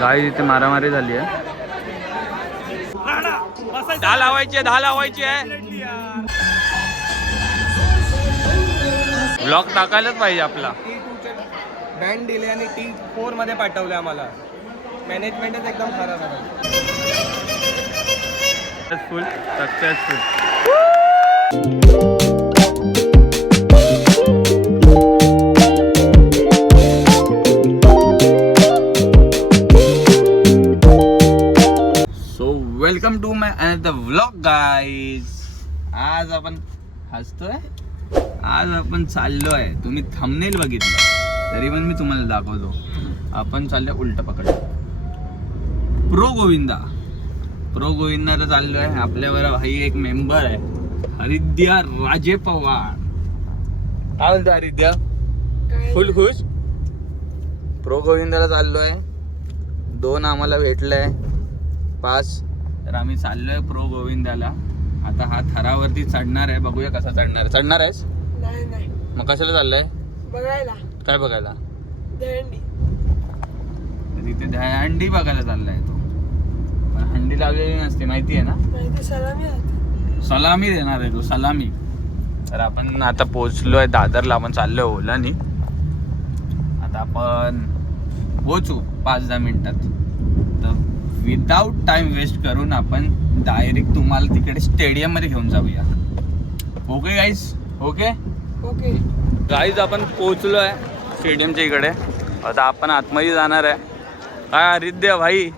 गाई इथे मारामारी झाली आहे. 10 लावायची आहे. ब्लॉक टाकायलाच पाहिजे आपला. बँड दिले आणि T4 मध्ये पाठवले आम्हाला. मॅनेजमेंटच एकदम खराब आहे. Successful. Welcome to my another vlog guys. आज आपण हसतोय. आज आपण चाललोय. तुम्ही थंबनेल बघितलं तरी पण मी तुम्हाला दाखवतो. आपण चाललोय उलट पकड. प्रो गोविंदाला चाललोय. आपल्यावर भाई एक मेंबर आहे, हरिद्या राजे पवार. काय बोलतो हरिद्या? फुल खुश. प्रो गोविंदाला चाललोय. 2 आम्हाला भेटलंय, 5. तर आम्ही चाललोय प्रो गोविंदाला. आता हा थरावरती चढणार आहे. बघूया कसा चढणार आहेस? नाही. मग कशाला चाललंय? बघायला. काय बघायला? दहंडी. तिथे दहंडी बघायला चाललाय तो. पण हंडी लावलेली नसते, माहिती आहे ना? नाही ते सलामी. सलामी देणार आहे तो, सलामी. तर आपण आता पोहोचलोय दादरला. आपण चाललोय ओलानी. आता आपण पोहोचू 5-10 मिनिटात. तर विदाउट टाइम वेस्ट करून आपण डायरेक्ट तुम्हाला तिकडे स्टेडियम मध्ये घेऊन जाऊया. Okay guys? ओके गाईज, आपण पोहोचलोय स्टेडियमच्या इकडे. आता आपण आतमध्ये जाणार आहे. काय हरिद्या भाई,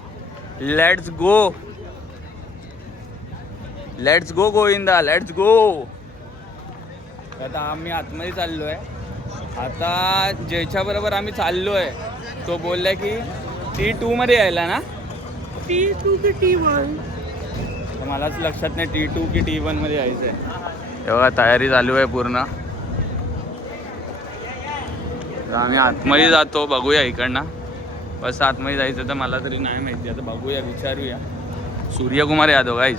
let's go Govinda, let's go. आता आम्ही आतमध्ये चाललोय. आता ज्याच्या बरोबर आम्ही चाललोय तो बोललाय की T2 मध्ये यायला ना. T2 की T1? मलाच लक्षात नाही T2 की T1 मध्ये यायचंय. तेव्हा तयारी चालू आहे पूर्ण. तर आम्ही आतमध्ये जातो. बघूया इकडनं बस आतमध्ये जायचं तर मला तरी नाही माहिती. आता बघूया, विचारूया. सूर्यकुमार यादव गाईज.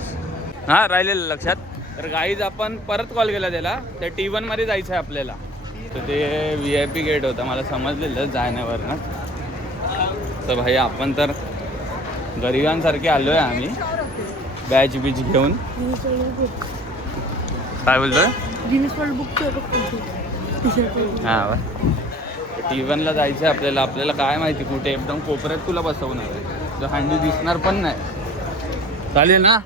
हां, राहिलेलं लक्षात. तर गाईज आपण परत कॉल केला त्याला. त्या T1 मध्ये जायचं आहे आपल्याला. तर ते VIP गेट होता, मला समजलेलं जाण्यावरनं. तर भाई आपण तर गरिबांसारखे आलोय आम्ही, बॅच घेऊन. काय बोलतोय? हां, T1 ला जायचं आहे आपल्याला. आपल्याला काय माहिती कुठे, एकदम कोपऱ्यात तुला बसवणार आहे. तर हंडी दिसणार पण नाही. चालेल ना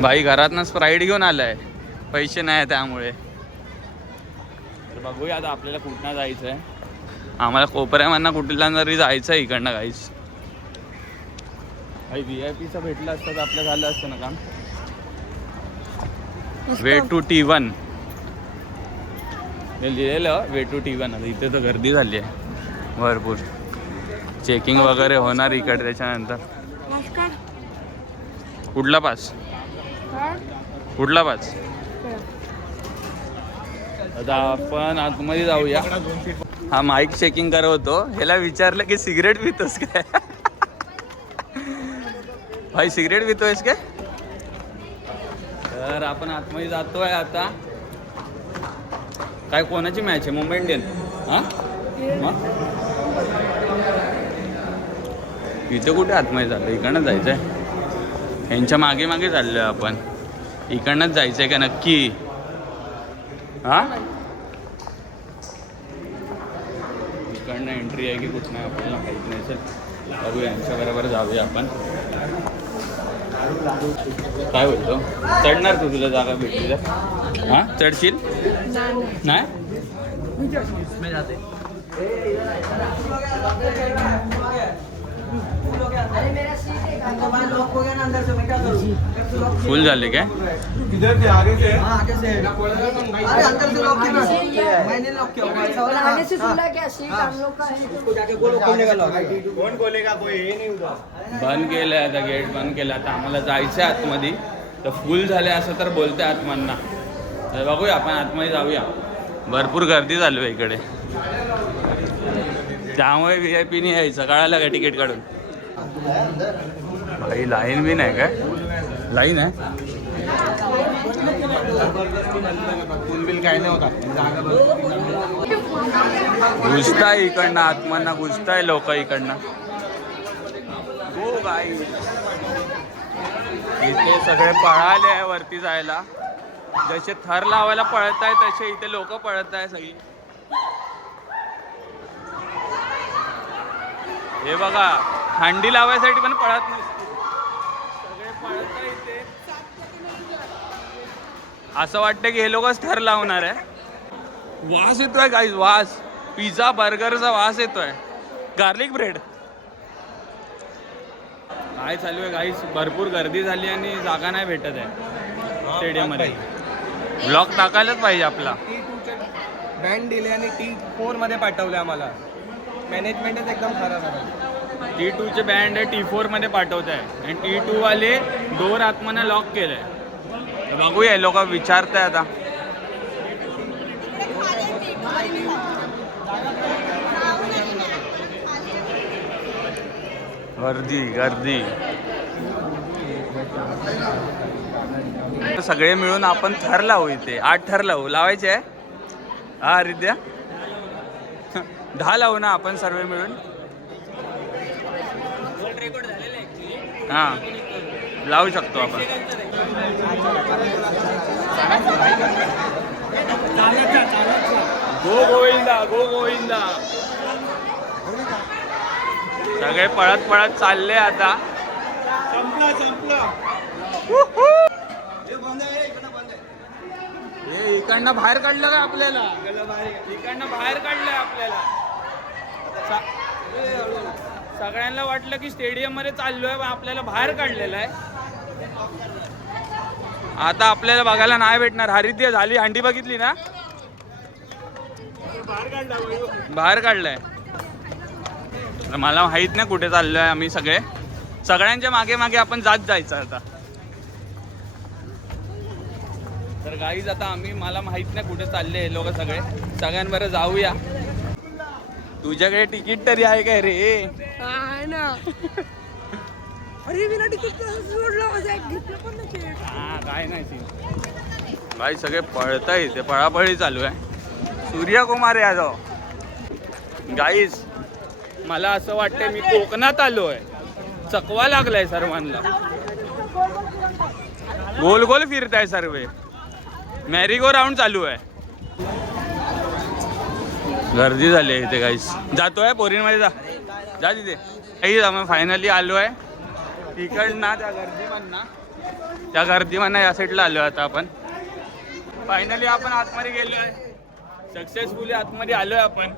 भाई? घरातनं स्प्राईट घेऊन आलाय, पैसे नाही त्यामुळे. तर बघूया आता आपल्याला कुठनं जायचं आहे. आम्हाला कोपऱ्यामधनं कुठला तरी जायचं आहे इकडनं गाईस. भाई VIPचा भेटला असतं तर आपलं झालं असतं ना काम. वे टू T1 हे लिहिलेलं, वे टू T1. आता इथे तर गर्दी झाली आहे भरपूर. चेकिंग वगैरे होणार इकडे. त्याच्यानंतर कुठला पास? आता आपण आतमध्ये जाऊया. हा माईक चेकिंग करत होतो. ह्याला विचारलं की सिगरेट पितोस काय? भाई सिगरेट पितोयस काय? तर आपण आतमध्ये जातोय आता. काय कोणाची मॅच आहे? मुंबई इंडियन. हां, इथे कुठे आतमध्ये झालं? इकडनंच जायचं आहे. यांच्या मागे मागे चाललोय आपण. इकडनंच जायचं आहे का नक्की? हां, इकडनं एंट्री आहे की कुठं नाही आपल्याला माहीत नाही. सर बघू, यांच्याबरोबर जाऊया आपण. काय बोलतो? चढणार तू? तुला जागा भेटली तर? हां, चढशील नाही? फुल झाले काय? बंद केलं आता, गेट बंद केलं. आता आम्हाला जायचं आहे आतमध्ये. तर फुल झाले असं तर बोलते आतमधनं. तर बघूया, आपण आतमध्ये जाऊया. भरपूर गर्दी झाली आहे इकडे, त्यामुळे VIP नाही यायचं. कळालं का तिकीट काढून? भाई लाईन बी नाही काय? लाईन आहे. काय नाही होता. घुसताय इकडनं आतमधनं, घुसताय लोक इकडनं. हो गाईज, इथे सगळे पळाले आहे वरती जायला. जसे थर लावायला पळत आहे तसे इथे लोक पळत आहे सगळी. हे बघा, हंडी लावायसाठी पण पळत नसते, सगळे पळत आहे इथे. असं वाटतं की हे लोकच थर लावणार आहे. वास येतोय गाईज, वास. पिझ्झा बर्गरचा वास येतोय. Garlic bread. काय चालू आहे गाईज, भरपूर गर्दी झाली आणि जागा नाही भेटत आहे स्टेडियम मध्ये. ब्लॉक टाकायलाच पाहिजे आपला. T2चे बँड दिले आणि T4 मध्ये पाठवले आम्हाला. मॅनेजमेंटच एकदम खराब आहे. T2चे बँड आहे T4 मध्ये पाठवत आहे आणि T2 वाले डोर आतमध्ये लॉक केलंय. बघूया लोक विचारताय आता. गर्दी गर्दी. सगळे मिळून आपण थर लावू इथे. 8 थर लावायचे आहे. हा रिद्या 10 लावू ना आपण सर्व मिळून. हा लावू शकतो आपण. गो गोविंदा, गो गोविंदा. सगळे पळत पळत चालले आता. हे इकडनं बाहेर काढलं का आपल्याला? इकडनं बाहेर काढलंय आपल्याला. सगळ्यांना वाटलं की स्टेडियम मध्ये चाललोय, आपल्याला बाहेर काढलेलं आहे. आता आपल्याला बघायला नाही भेटणार. हरिद्या झाली, हंडी बघितली ना, बाहेर काढलंय. मला माहित नाही कुठे चाललोय आम्ही. सगळ्यांच्या मागे मागे आपण जात जायचं आता. तर गाईज आता आम्ही, मला माहित नाही कुठे चालले हे लोक सगळे. सगळ्यांबरोबर जाऊया. तुझ्याकडे तिकीट तरी आहे काय रे? आहे ना. अरे विना तिकीट सोडलं, माझं एक घेतलं पण नाही. हा काय नाही. भाई सगळे पळताय, ते पळापळी चालू आहे. सूर्यकुमार यादव. गाईज मला असं वाटतंय मी कोकणात आलोय. चकवा लागलाय सर्वांना. गोल गोल फिरताय सर्व. मॅरी गो राऊंड चालू आहे. गर्दी झाली आहे इथे गाईज. जातोय पोरींमध्ये, जा जा तिथे. काही आम्ही फायनली आलो आहे तिकडनं. त्या गर्दीमधनं या साईडला आलो आता आपण. फायनली आपण आतमध्ये गेलो आहे. सक्सेसफुली आतमध्ये आलोय आपण.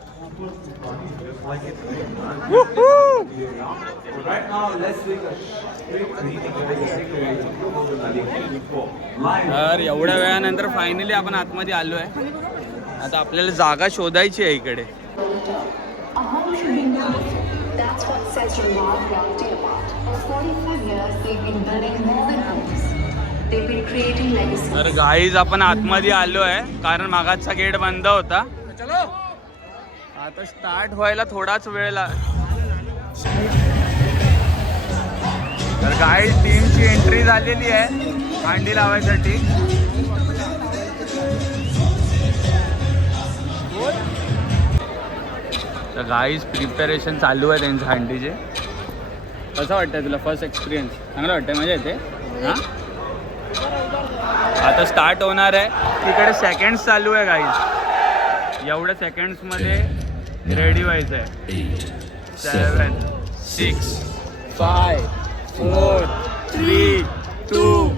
तर एवढ्या वेळानंतर फायनली आपण आतमध्ये आलोय. आता आपल्याला जागा शोधायची आहे इकडे. तर गाईज आपण आतमध्ये आलोय कारण मागाचा गेट बंद होता. आता स्टार्ट व्हायला थोडाच वेळ तर गाईज टीमची एंट्री झालेली आहे हंडी लावायसाठी. तर गाईज प्रिपरेशन चालू आहे त्यांच्या हंडीचे. कसं वाटतंय तुला? फर्स्ट एक्सपिरियन्स चांगलं वाटतंय, मजा येते. हां आता स्टार्ट होणार आहे. तिकडे सेकंड्स चालू आहे गाईज. एवढ्या सेकंड्समध्ये रेडी व्हायचं आहे. 7 6 5 4 3 2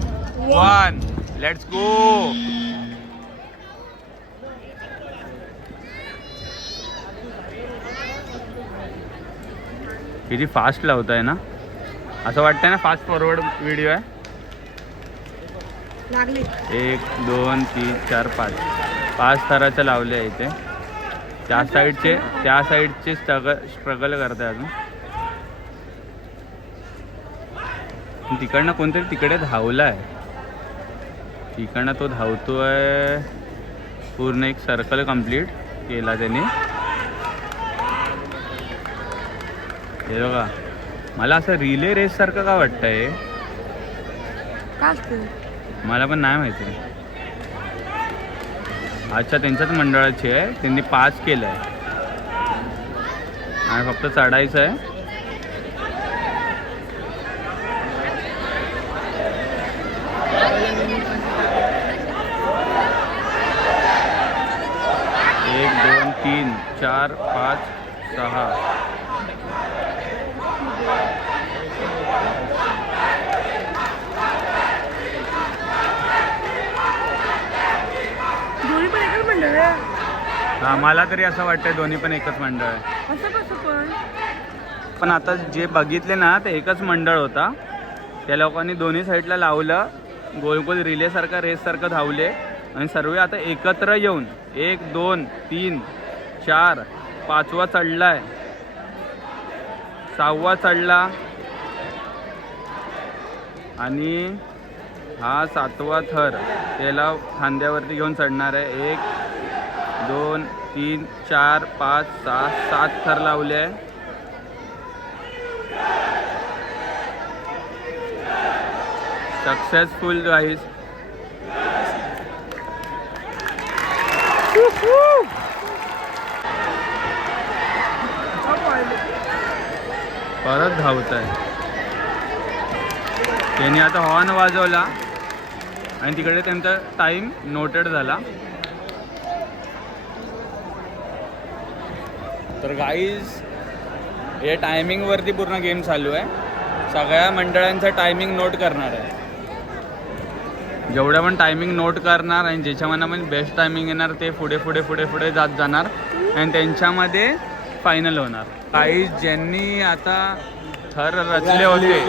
1 लेट्स गो. किती फास्ट लावताय ना, असं वाटतंय ना फास्ट फॉरवर्ड व्हिडिओ आहे. 1 2 3 4 5 थराचे लावले आहे इथे. त्या साईडचे स्ट्रगल करताय अजून. तिकडनं कोणतरी तिकडे धावला आहे. तिकडनं तो धावतोय. पूर्ण एक सर्कल कंप्लीट केला त्याने. हे बघा, मला असं रिले रेस सारखं का वाटतंय? मला पण नाही माहिती. अच्छा त्यांच्याच मंडळाची आहे, त्यांनी 5 केलं आहे आणि फक्त चढायचं आहे. एक 2 3 4 5 6 दोन्ही पण एकच मंडळ आहे. हा मला तरी असं वाटतंय दोन्ही पण एकच मंडळ आहे. असं कसं पण आता जे बघितले ना ते एकच मंडळ होता, त्या लोकांनी दोन्ही साईडला लावलं, गोल गोल रिलेसारखं रेससारखं धावले आणि सर्व आता एकत्र येऊन 1 2 3 4 5वा चढलाय, 6वा चढला आणि हा 7वा थर त्याला खांद्यावरती घेऊन चढणार आहे. 1 2 3 4 5 6 7 थर लावले आहे. Successful guys. परत धावत आहे त्याने. आता हॉर्न वाजवला आणि तिकडे त्यांचा टाइम नोटेड झाला. तर गाईज हे टायमिंगवरती पूर्ण गेम चालू आहे. सगळ्या मंडळांचा टायमिंग नोट करणार आहे. जेवढ्या पण टायमिंग नोट करणार आणि ज्याच्या मनामध्ये बेस्ट टायमिंग येणार ते पुढे पुढे पुढे पुढे जात जाणार आणि त्यांच्यामध्ये फायनल होणार. काही ज्यांनी आता थर रचले होते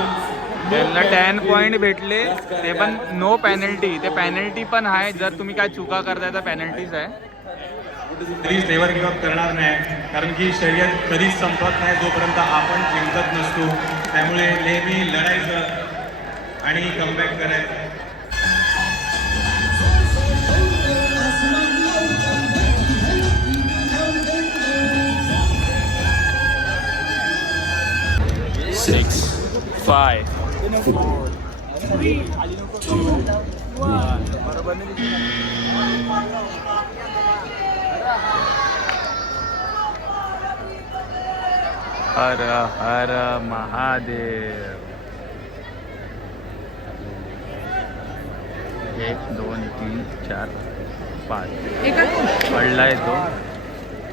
त्यांना 10 पॉईंट भेटले, ते पण नो पॅनल्टी. ते पॅनल्टी पण आहे, जर तुम्ही काय चुका करताय तर पॅनल्टीज आहे. कधीच नेवर गिव्ह अप करणार नाही, कारण की शर्यत कधीच संपत नाही जोपर्यंत आपण जिंकत नसतो. त्यामुळे नेहमी लढायचं आणि कमबॅक करायचं. Six, 5, 4, 3, 2, 1. हर हर महादेव. 1 2 3 4 5 पडलाय तो.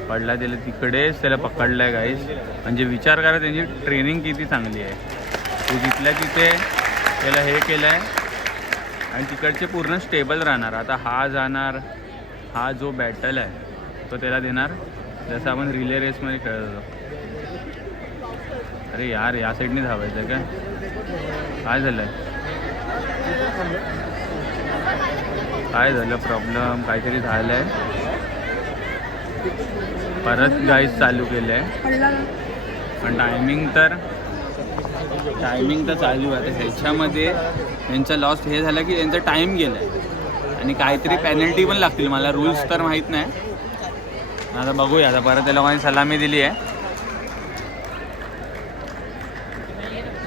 पडला, त्याला तिकडेच त्याला पकडलाय गाईस. म्हणजे विचार करा त्यांची ट्रेनिंग किती चांगली आहे. तो जिथल्या तिथे त्याला हे केलं आहे आणि तिकडचे पूर्ण स्टेबल राहणार. आता हा जाणार, हा जो बॅटल आहे तो त्याला देणार, जसं आपण रिले रेसमध्ये खेळत होतो. अरे यार या साईडने धावायचं काय झालं काय झालं प्रॉब्लेम काहीतरी झालं आहे. परत गाईस चालू केलं आहे पण टायमिंग तर चालू आहे. ह्याच्यामध्ये त्यांचा लॉस हे झालं की त्यांचा टाईम गेला आहे आणि काहीतरी पॅनल्टी पण लागतील. मला रूल्स तर माहीत नाही. आता बघूया. आता परत त्या लोकांनी सलामी दिली आहे.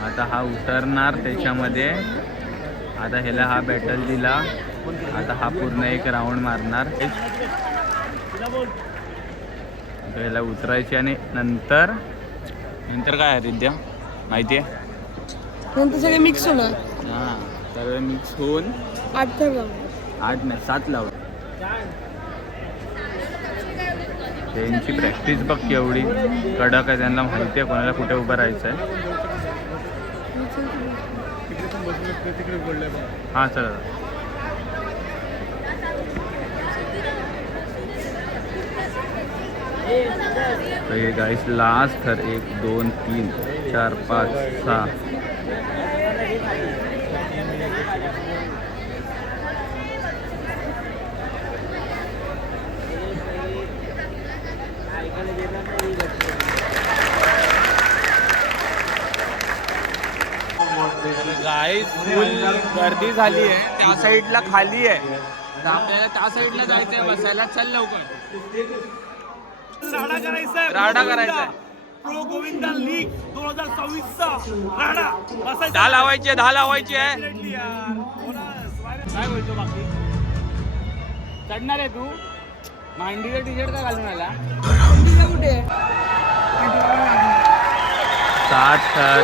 आता हा उतरणार त्याच्यामध्ये. आता ह्याला हा बॅटल दिला. आता हा पूर्ण एक राऊंड मारणार. ह्याला उतरायची आणि नंतर काय आहे विद्या माहिती आहे? नंतर सगळे मिक्स होणार. हां सर्व मिक्स होऊन 8 तर लावू. 8 नाही 7 लावू. त्यांची प्रॅक्टिस बघ केवढी कडक आहे. त्यांना माहिती आहे कोणाला कुठे उभं राहायचं आहे. हां चला. तर हे गाईस लास्ट थर 1 2 3 4 5 6. गाईस फुल गर्दी झाली आहे. त्या साईडला खाली आहे तर आपल्याला त्या साईडला जायचं आहे बसायला. चल लवकर. राडा करायचा आहे. प्रो गोविंदा लीग 2026चा राडा बसायचा. 10 लावायची आहे. यार काय बोलतो बाकी? चढणार आहे तू? मांडीचा टी शर्ट का घालून आला? मांडीला कुठे आहे? 7 थर.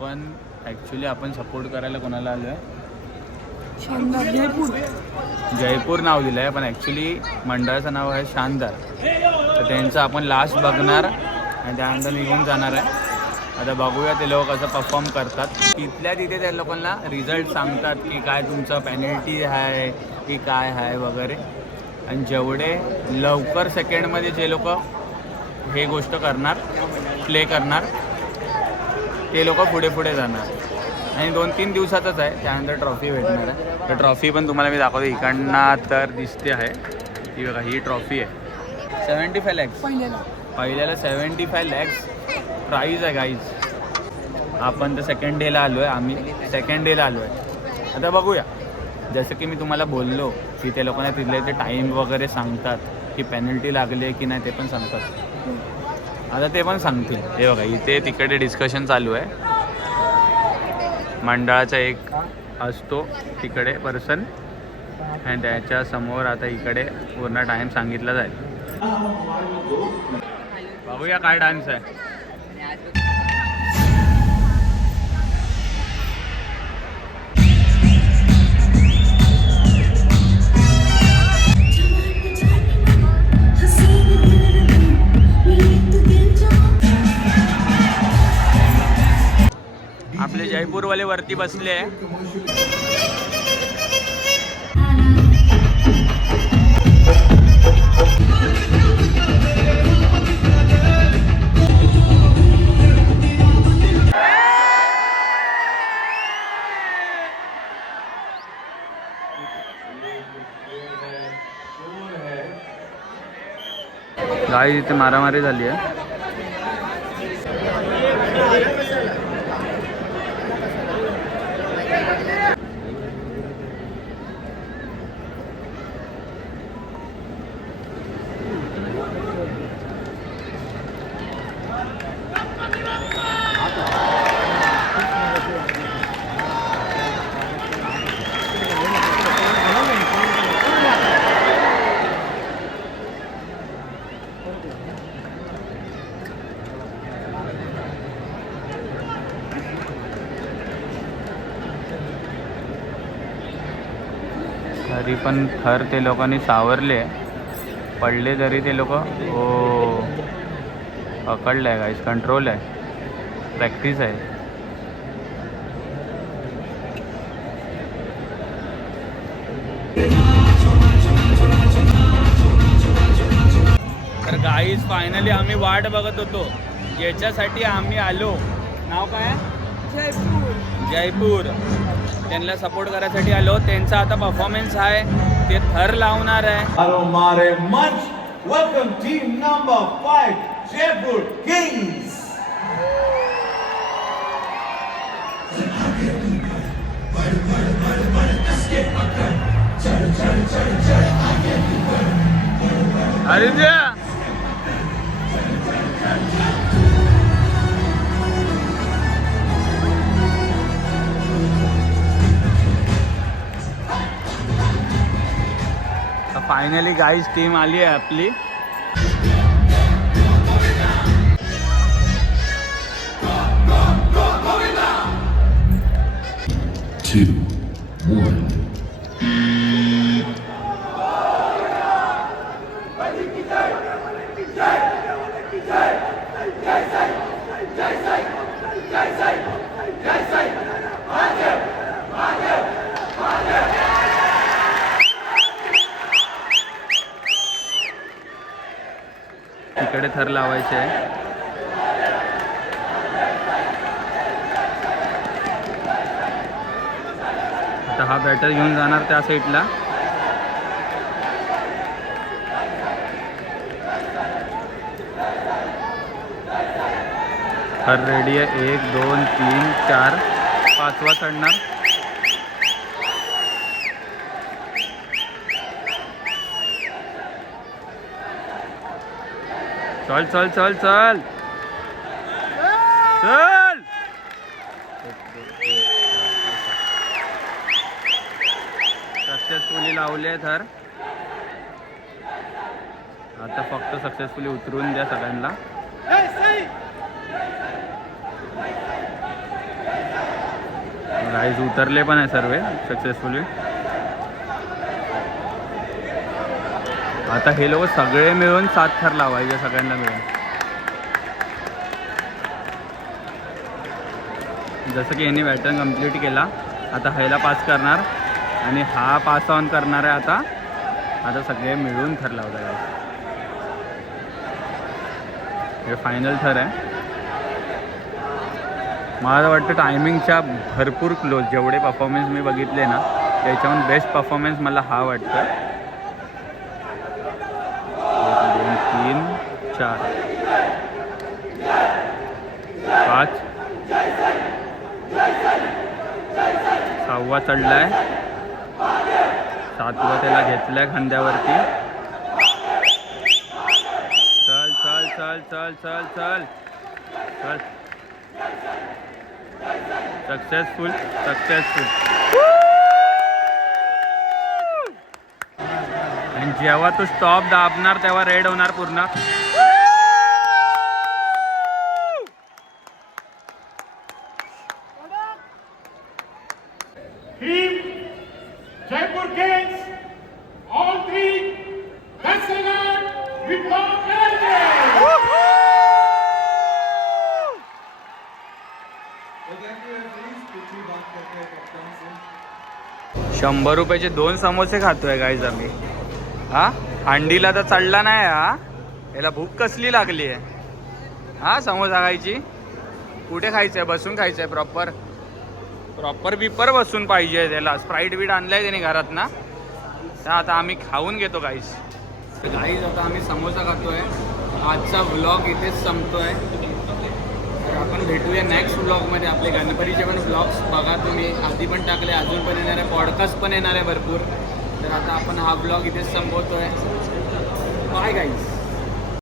पण ॲक्च्युली आपण सपोर्ट करायला कोणाला आलो आहे? शानदार जयपूर. जयपूर नाव दिलं आहे, पण ॲक्च्युली मंडळाचं नाव आहे शानदार. तर त्यांचं आपण लास्ट बघणार आणि त्यानंतर निघून जाणार आहे. आता बघूया ते लोक कसं परफॉर्म करतात. तिथल्या तिथे त्या लोकांना रिझल्ट सांगतात की काय तुमचं पेनल्टी आहे की काय आहे वगैरे. आणि जेवढे लवकर सेकंडमध्ये जे लोक हे गोष्ट करणार, प्ले करणार, ते लोक पुढे पुढे जाणार. आणि 2-3 दिवसातच आहे, त्यानंतर ट्रॉफी भेटणार आहे. तर ट्रॉफी पण तुम्हाला मी दाखवतो. इकडनं तर दिसते आहे ही बघा, ही ट्रॉफी आहे. 75 लॅक्स पहिल्याला 75 लॅक्स प्राईज आहे गाईज. आपण तर सेकंड डेला आलो आहे, आम्ही सेकंड डेला आलो आहे. आता बघूया, जसं की मी तुम्हाला बोललो की ते लोकांना तिथले ते टाईम वगैरे सांगतात की पेनल्टी लागली की नाही ते पण सांगतात. आता ते पण सांगतील. हे बघा इथे तिकडे डिस्कशन चालू आहे. मंडळाचा एक असतो तिकडे पर्सन आणि त्याच्या समोर आता इकडे पूर्ण टाईम सांगितला जाईल. बघूया काय डान्स आहे. आपले जयपूरवाले वरती बसले आहे. गाई इथे मारामारी झाली आहे. तरी पण थर ते लोकांनी सावरले, पडले तरी ते लोक पकडलं आहे गाईस. कंट्रोल आहे, प्रॅक्टिस आहे. तर गाईस फायनली आम्ही वाट बघत होतो याच्यासाठी आम्ही आलो. नाव काय? जयपूर. त्यांना सपोर्ट करायसाठी आलो. त्यांचा आता परफॉर्मन्स आहे, ते थर लावणार आहे. हमारे मंच welcome team number 5 Jaipur Kings. अरे फायनली गाईज टीम आली आहे आपली. इकडे थर लावायचे आहे. आता हा बॅटर घेऊन जाणार त्या साईडला. थर रेडी आहे. 1 2 3 4 5वा चढणार. चल चल चल चल चल. सक्सेसफुली लावले आहे थर. आता फक्त सक्सेसफुली उतरून द्या सगळ्यांना. गाईज उतरले पण आहे सर्व सक्सेसफुली. आता हे लोक सगळे मिळून 7 थर लावायचे सगळ्यांना मिळून. जसं की यांनी पॅटर्न कंप्लीट केला. आता ह्याला पास करणार आणि हा पास ऑन करणार आहे. आता सगळे मिळून थर लावला आहे. हे फायनल थर आहे. मला वाटतं टायमिंगच्या भरपूर क्लोज जेवढे परफॉर्मन्स मी बघितले ना त्याच्याहून बेस्ट परफॉर्मन्स मला हा वाटतं. 1 2 3 4 5 6वा चढलाय. 7वा त्याला घेतलाय खांद्यावरती. चल चल चल चल चल चल चल. सक्सेसफुल. आणि जेव्हा तू स्टॉप दाबणार तेव्हा रेड होणार पूर्ण. Team Jaipur Kings, all three, that's a lot with more energy. ₹100चे 2 समोसे खातोय गाईज आम्ही. हा हांडीला तर चढला नाही. हा याला भूक कसली लागली आहे. हा समोसा खायची. कुठे खायचंय? बसून खायचंय. प्रॉपर बिपर बसून पाहिजे त्याला. स्प्राईट बीट आणलाय त्याने घरात ना. तर आता आम्ही खाऊन घेतो गाईज. आता आम्ही समोसा खातोय. आजचा व्लॉग इथेच संपतोय. तर आपण भेटूया नेक्स्ट व्लॉगमध्ये. आपले गणपतीचे पण व्लॉग्स बघा तुम्ही. आधी पण टाकले, अजून पण येणार आहे. पॉडकास्ट पण येणार आहे भरपूर. तर आता आपण हा व्लॉग इथेच संपवतोय. Bye guys.